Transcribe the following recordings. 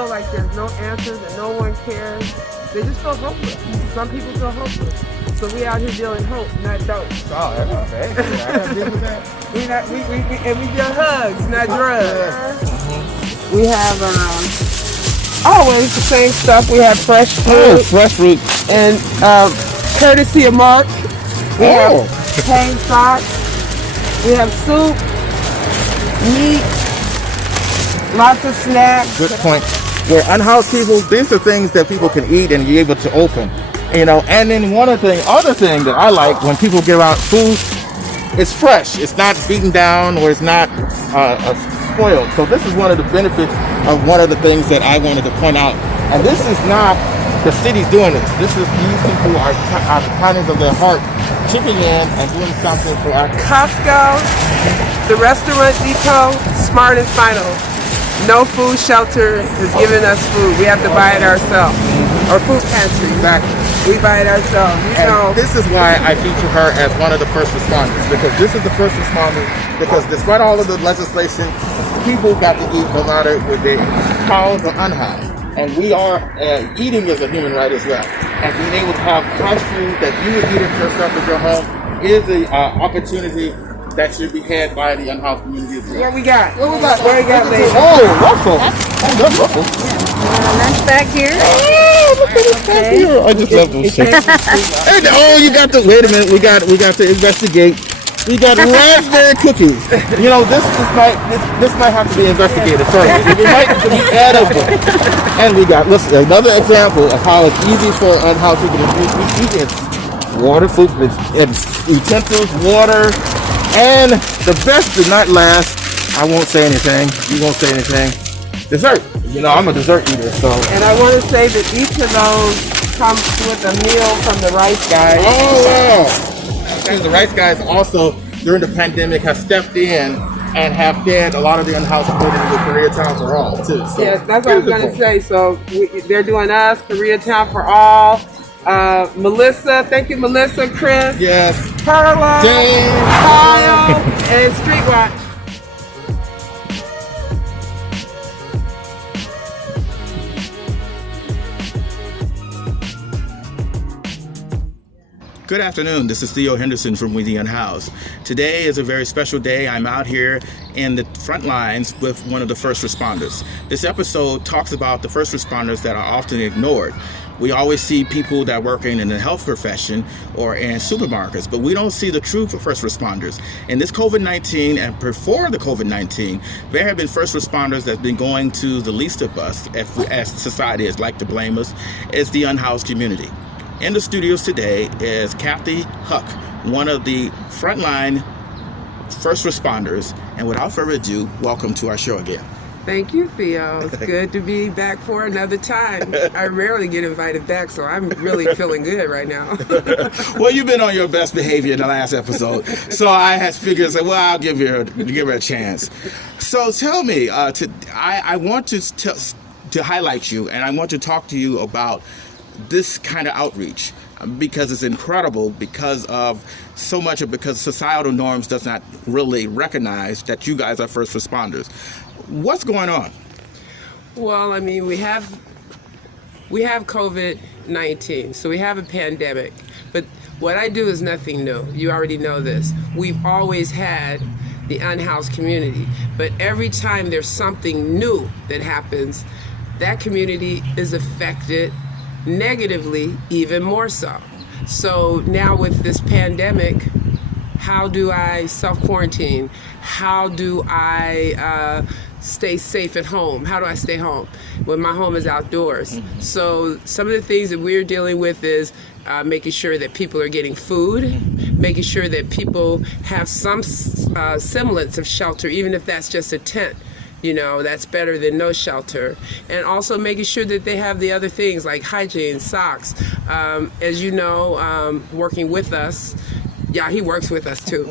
feel like there's no answers and no one cares. They just feel hopeless. Some people feel hopeless. So we out here dealing hope, not dope. Oh, that's okay. I got deal with that. We deal hugs, not drugs. We have always the same stuff. We have fresh fruit. Fresh fruit. And courtesy of Mark, we have cane socks. We have soup, meat, lots of snacks. Good point. Where unhoused people, these are things that people can eat and be able to open. You know, and then other thing that I like when people get around food, it's fresh. It's not beaten down or it's not spoiled. So this is one of the benefits of one of the things that I wanted to point out. And this is not the city's doing this. This is these people are the kindness of their heart chipping in and doing something for our Costco, the restaurant depot, Smart and Final. No food shelter is giving us food. We have to buy it ourselves. Or food pantry. Exactly. We buy it ourselves. And this is why I feature her as one of the first responders, because this is the first responder. Because despite all of the legislation, people got to eat no matter what they housed or unhoused. And we are eating as a human right as well. And being able to have fresh food that you would eat it yourself at your home is an opportunity that should be had by the unhoused community as well. What we got? What we got? What we got, baby? Oh, Ruffle. I love Ruffle. Lunch back here. Oh, look at this back here. I just love those shapes. And, you got to, wait a minute, we got to investigate. We got raspberry cookies. You know, this might have to be investigated further. It might be edible. And we got, listen, another example of how it's easy for unhoused people to eat it. Water, food, it's utensils, water, and the best did not last. I won't say anything. You won't say anything. Dessert. You know, I'm a dessert eater, so. And I want to say that each of those comes with a meal from the Rice Guys. Oh, wow. And the Rice Guys also, during the pandemic, have stepped in and have fed a lot of the unhoused community with Koreatown for All, too. So, yes, that's what I was going to say. So they're doing us, Koreatown for All. Melissa, thank you, Melissa, Chris, yes, Carla, James, Kyle, and Streetwatch. Good afternoon. This is Theo Henderson from We the Unhoused. Today is a very special day. I'm out here in the front lines with one of the first responders. This episode talks about the first responders that are often ignored. We always see people that are working in the health profession or in supermarkets, but we don't see the true first responders. In this COVID-19 and before the COVID-19, there have been first responders that have been going to the least of us, as society is like to blame us, is the unhoused community. In the studios today is Kathy Huck, one of the frontline first responders. And without further ado, welcome to our show again. Thank you, Theo. It's good to be back for another time. I rarely get invited back, so I'm really feeling good right now. Well, you've been on your best behavior in the last episode, so I had figured, well, I'll give her a chance. So tell me, I want to highlight you, and I want to talk to you about this kind of outreach, because it's incredible because societal norms does not really recognize that you guys are first responders. What's going on? Well, I mean, we have COVID-19, so we have a pandemic. But what I do is nothing new. You already know this. We've always had the unhoused community, but every time there's something new that happens, that community is affected negatively, even more so. So now with this pandemic, how do I self-quarantine? How do I stay safe at home? How do I stay home when my home is outdoors? Mm-hmm. So some of the things that we're dealing with is making sure that people are getting food, making sure that people have some semblance of shelter, even if that's just a tent. You know, that's better than no shelter. And also making sure that they have the other things like hygiene, socks. As you know, working with us, Yeah, he works with us too.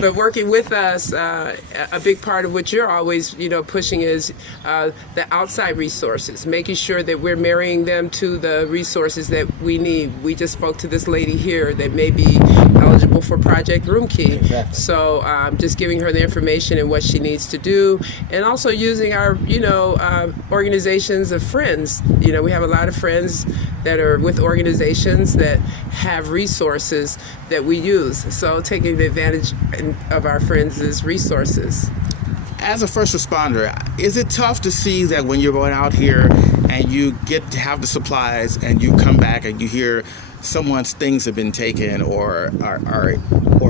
But working with us, a big part of what you're always, pushing is the outside resources, making sure that we're marrying them to the resources that we need. We just spoke to this lady here that may be eligible for Project Room Key. Exactly. So just giving her the information and what she needs to do, and also using our, organizations of friends. We have a lot of friends that are with organizations that have resources that we use. So taking the advantage of our friends' resources. As a first responder, is it tough to see that when you're going out here and you get to have the supplies and you come back and you hear someone's things have been taken or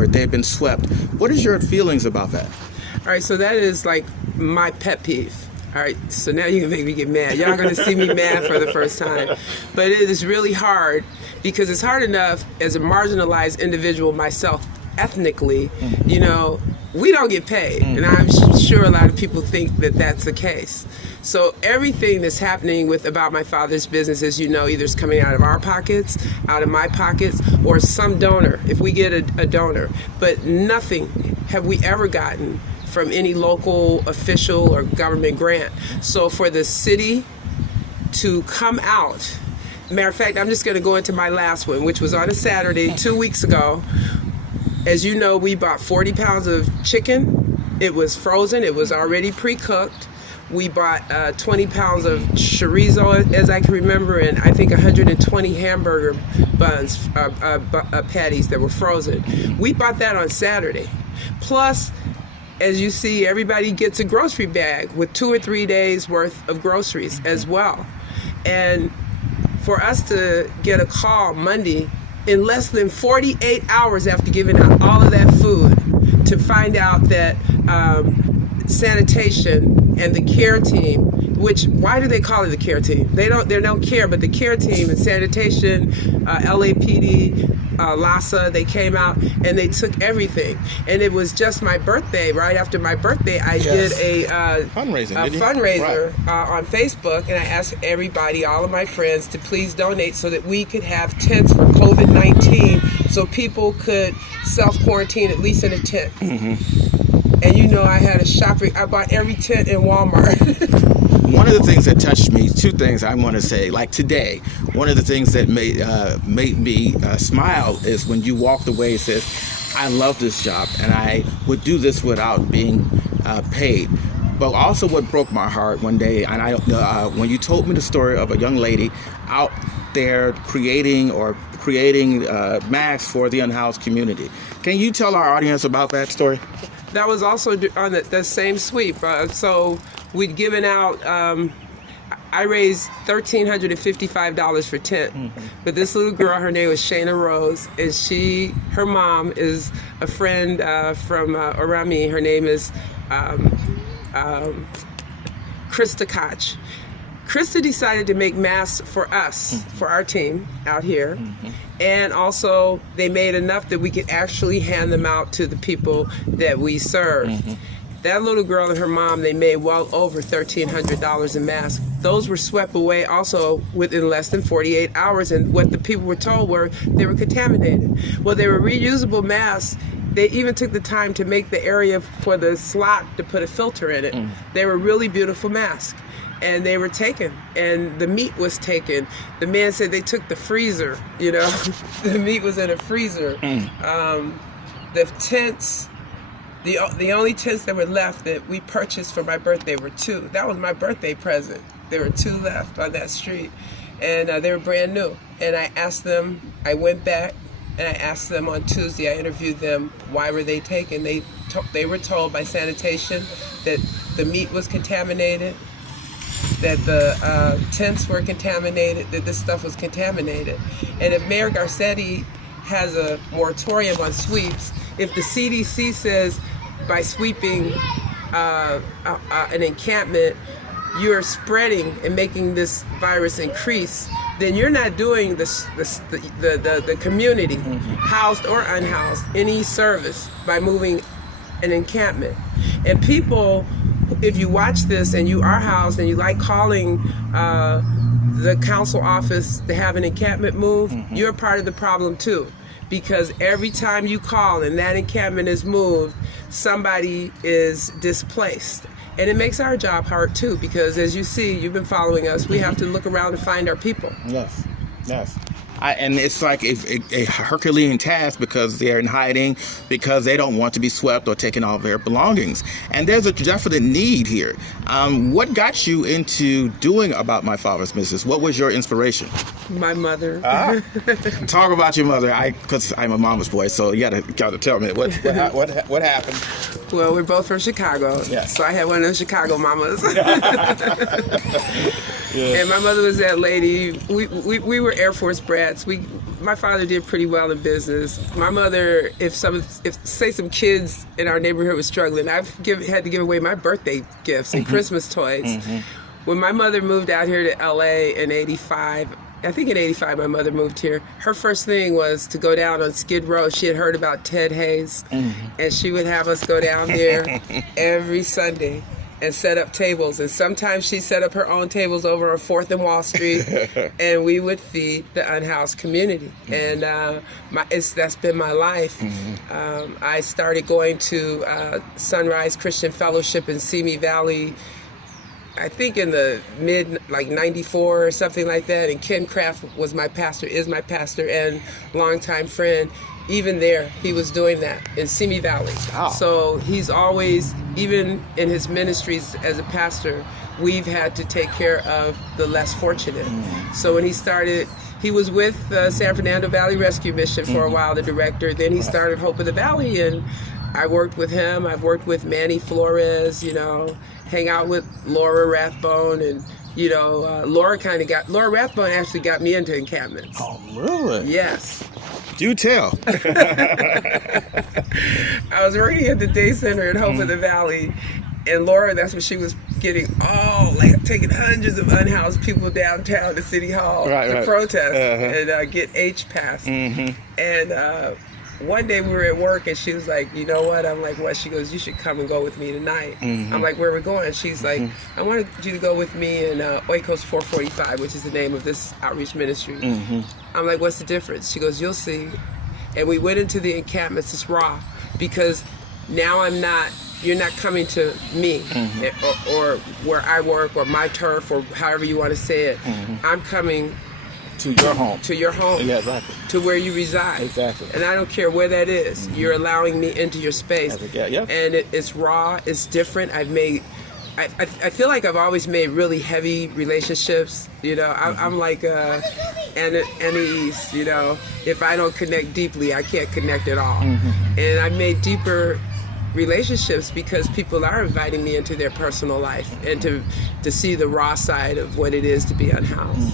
they've been swept? What is your feelings about that? All right, so that is like my pet peeve. All right, so now you can make me get mad. Y'all going to see me mad for the first time. But it is really hard, because it's hard enough as a marginalized individual myself, ethnically, we don't get paid. And I'm sure a lot of people think that that's the case. So everything that's happening about my father's business, as either is coming out of our pockets, out of my pockets, or some donor, if we get a donor. But nothing have we ever gotten from any local official or government grant. So for the city to come out, matter of fact, I'm just going to go into my last one, which was on a Saturday 2 weeks ago. As you know, we bought 40 pounds of chicken. It was frozen. It was already pre-cooked. We bought 20 pounds of chorizo, as I can remember, and I think 120 hamburger buns, patties that were frozen. We bought that on Saturday. Plus, as you see, everybody gets a grocery bag with 2 or 3 days worth of groceries as well. And for us to get a call Monday in less than 48 hours after giving out all of that food to find out that sanitation and the care team, why do they call it the care team? They don't care, but the care team and sanitation, LAPD, LASA, they came out and they took everything. And it was just my birthday. Right after my birthday, I did a fundraiser on Facebook, and I asked everybody, all of my friends, to please donate so that we could have tents for COVID-19, so people could self-quarantine at least in a tent. And I had I bought every tent in Walmart. One of the things that touched me, two things I want to say, like today, one of the things that made me smile is when you walked away and said, I love this job and I would do this without being paid. But also what broke my heart one day, and when you told me the story of a young lady out there creating masks for the unhoused community. Can you tell our audience about that story? That was also on the same sweep. So we'd given out, I raised $1,355 for tent. But this little girl, her name was Shayna Rose, and her mom is a friend from around me. Her name is Krista Koch. Krista decided to make masks for us, for our team out here. And also they made enough that we could actually hand them out to the people that we serve. That little girl and her mom, they made well over $1,300 in masks. Those were swept away also within less than 48 hours. And what the people were told they were contaminated. Well, they were reusable masks. They even took the time to make the area for the slot to put a filter in it. They were really beautiful masks. And they were taken, and the meat was taken. The man said they took the freezer, the meat was in a freezer. The tents, the only tents that were left that we purchased for my birthday were 2. That was my birthday present. There were 2 left on that street, and they were brand new. And I asked them, I went back and I asked them on Tuesday, I interviewed them, why were they taken? They were told by sanitation that the meat was contaminated, that the tents were contaminated, that this stuff was contaminated. And if Mayor Garcetti has a moratorium on sweeps, if the CDC says by sweeping an encampment, you're spreading and making this virus increase, then you're not doing the community, housed or unhoused, any service by moving an encampment. And people, if you watch this and you are housed and you like calling the council office to have an encampment move, you're part of the problem too. because every time you call and that encampment is moved, somebody is displaced. And it makes our job hard too, because as you see, you've been following us, we have to look around and find our people. Yes, yes. And it's like a Herculean task because they're in hiding, because they don't want to be swept or taking all their belongings. And there's a definite need here. What got you into doing About My Father's Business? What was your inspiration? My mother. Talk about your mother, because I'm a mama's boy, so you gotta tell me what happened. Well, we're both from Chicago, so I had one of those Chicago mamas. And my mother was that lady. We were Air Force brats. My father did pretty well in business. My mother, if some kids in our neighborhood was struggling, had to give away my birthday gifts and Christmas toys. When my mother moved out here to LA in '85, I think in '85 my mother moved here, her first thing was to go down on Skid Row. She had heard about Ted Hayes, and she would have us go down there every Sunday and set up tables. And sometimes she set up her own tables over on 4th and Wall Street, and we would feed the unhoused community. And that's been my life. I started going to Sunrise Christian Fellowship in Simi Valley, I think in the '94 or something like that. And Ken Kraft was my pastor, is my pastor, and longtime friend. Even there, he was doing that in Simi Valley. Wow. So he's always, even in his ministries as a pastor, we've had to take care of the less fortunate. So when he started, he was with San Fernando Valley Rescue Mission for a while, the director. Then he started Hope of the Valley, and I worked with him. I've worked with Manny Flores, hang out with Laura Rathbone, and Laura Rathbone actually got me into encampments. Oh, really? Yes. Do tell. I was working at the day center at Hope of the Valley, and Laura, that's what she was getting, taking hundreds of unhoused people downtown to City Hall to protest and get H passed. And one day we were at work, and she was like, you know what? I'm like, what? She goes, you should come and go with me tonight. I'm like, where are we going? She's like, I wanted you to go with me in Oikos 445, which is the name of this outreach ministry. I'm like, what's the difference? She goes, you'll see. And we went into the encampments. It's raw, because now you're not coming to me or where I work or my turf or however you want to say it. I'm coming to your home. To your home. Yeah, exactly. To where you reside. Exactly. And I don't care where that is. You're allowing me into your space. Yeah. And it's raw. It's different. I feel like I've always made really heavy relationships. I'm like Anais. If I don't connect deeply, I can't connect at all. And I made deeper relationships because people are inviting me into their personal life and to see the raw side of what it is to be unhoused.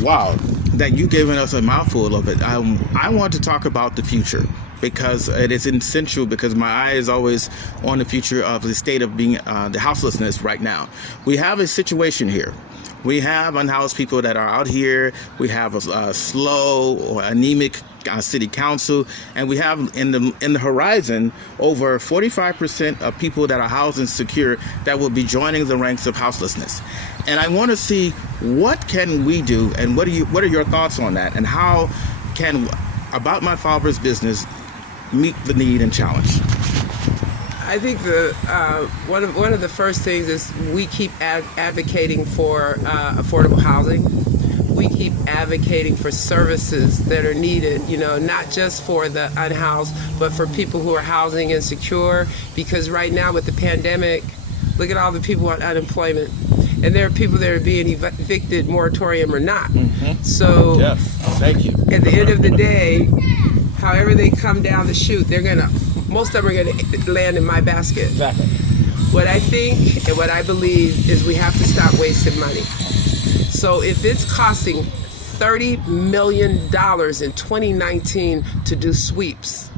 Wow, that you've given us a mouthful of it. I want to talk about the future, because it is essential, because my eye is always on the future of the state of being the houselessness right now. We have a situation here. We have unhoused people that are out here. We have a slow or anemic city council, and we have in the horizon over 45% of people that are housed and secure that will be joining the ranks of houselessness. And I want to see, what can we do, and what are your thoughts on that, and how can About My Father's Business meet the need and challenge? I think one of the first things is we keep advocating for affordable housing. We keep advocating for services that are needed, not just for the unhoused, but for people who are housing insecure. Because right now with the pandemic, look at all the people on unemployment. And there are people that are being evicted, moratorium or not. So yes, thank you. At the end of the day, however they come down the chute, most of them are gonna land in my basket. Exactly. What I think and what I believe is we have to stop wasting money. So if it's costing $30 million in 2019 to do sweeps,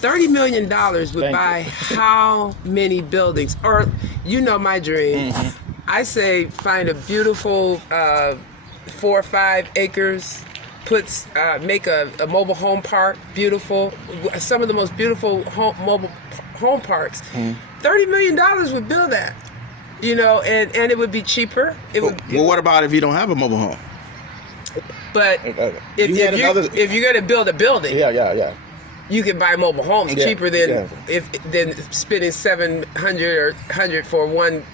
$30 million would buy how many buildings? Or, my dream. I say find a beautiful 4 or 5 acres, make a mobile home park beautiful. Some of the most beautiful mobile home parks. $30 million would build that. And it would be cheaper. Well, what about if you don't have a mobile home? But if you're going to build a building, yeah. you can buy mobile homes Yeah, cheaper than yeah. than spending $700 or $100 for one.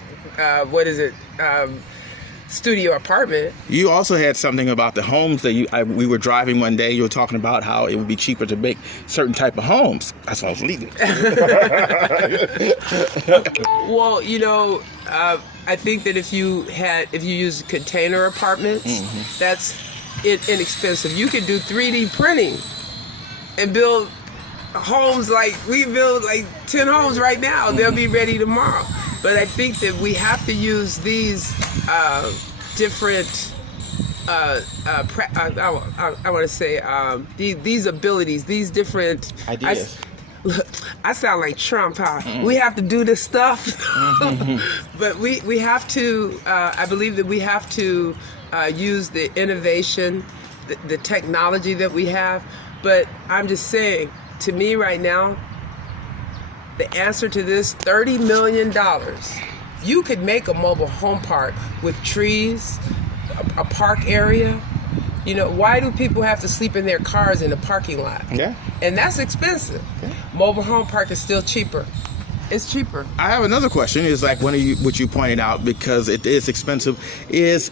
Studio apartment. You also had something about the homes that we were driving one day. You were talking about how it would be cheaper to make certain type of homes. That's why I was leaving. Well, I think that if you use container apartments, that's inexpensive. You could do 3D printing and build homes like we build like 10 homes right now. They'll be ready tomorrow. But I think that we have to use these different, I want to say, these abilities, these different ideas. I sound like Trump, huh? We have to do this stuff. But we have to, I believe that we have to use the innovation, the technology that we have. But I'm just saying, to me right now, the answer to this, $30 million. You could make a mobile home park with trees, a park area. Why do people have to sleep in their cars in the parking lot? Yeah. And that's expensive. Yeah. Mobile home park is still cheaper. It's cheaper. I have another question. Is like what you pointed out, because it is expensive, is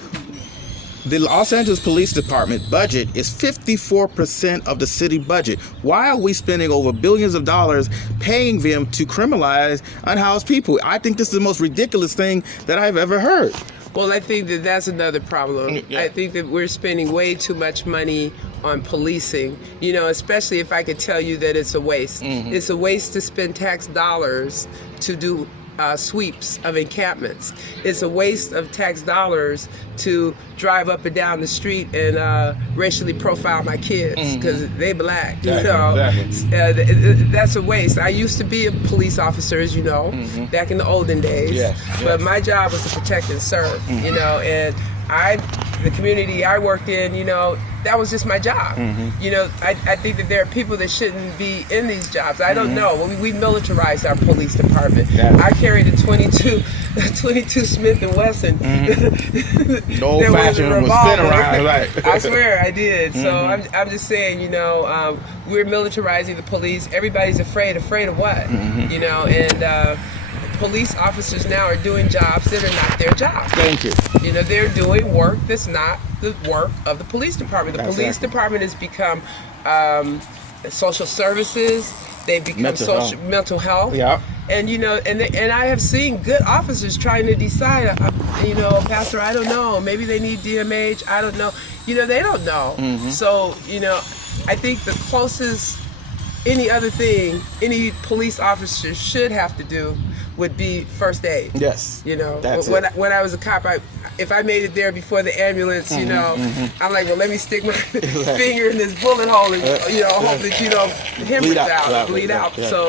the Los Angeles Police Department budget is 54% of the city budget. Why are we spending over billions of dollars paying them to criminalize unhoused people? I think this is the most ridiculous thing that I've ever heard. Well, I think that that's another problem. Yeah. I think that we're spending way too much money on policing, especially if I could tell you that it's a waste. It's a waste to spend tax dollars to do sweeps of encampments. It's a waste of tax dollars to drive up and down the street and racially profile my kids because they black. Exactly. That's a waste. I used to be a police officer, as you know, back in the olden days. Yes. But my job was to protect and serve. And the community I worked in, that was just my job. I think that there are people that shouldn't be in these jobs. I don't know. We militarized our police department. Yeah. I carried a 22 Smith & Wesson. The old-fashioned was spin around, right? I swear I did. So I'm just saying, we're militarizing the police. Everybody's afraid. Afraid of what? And police officers now are doing jobs that are not their jobs. Thank you. They're doing work that's not the work of the police department. The police department has become social services. They've become mental health. Yeah. And and I have seen good officers trying to decide. Pastor, I don't know. Maybe they need DMH. I don't know. They don't know. So I think the closest any police officer should have to do would be first aid. Yes. That's when I was a cop, if I made it there before the ambulance, I'm like, well, let me stick my finger in this bullet hole and hope that hemorrhage out, bleed out. So.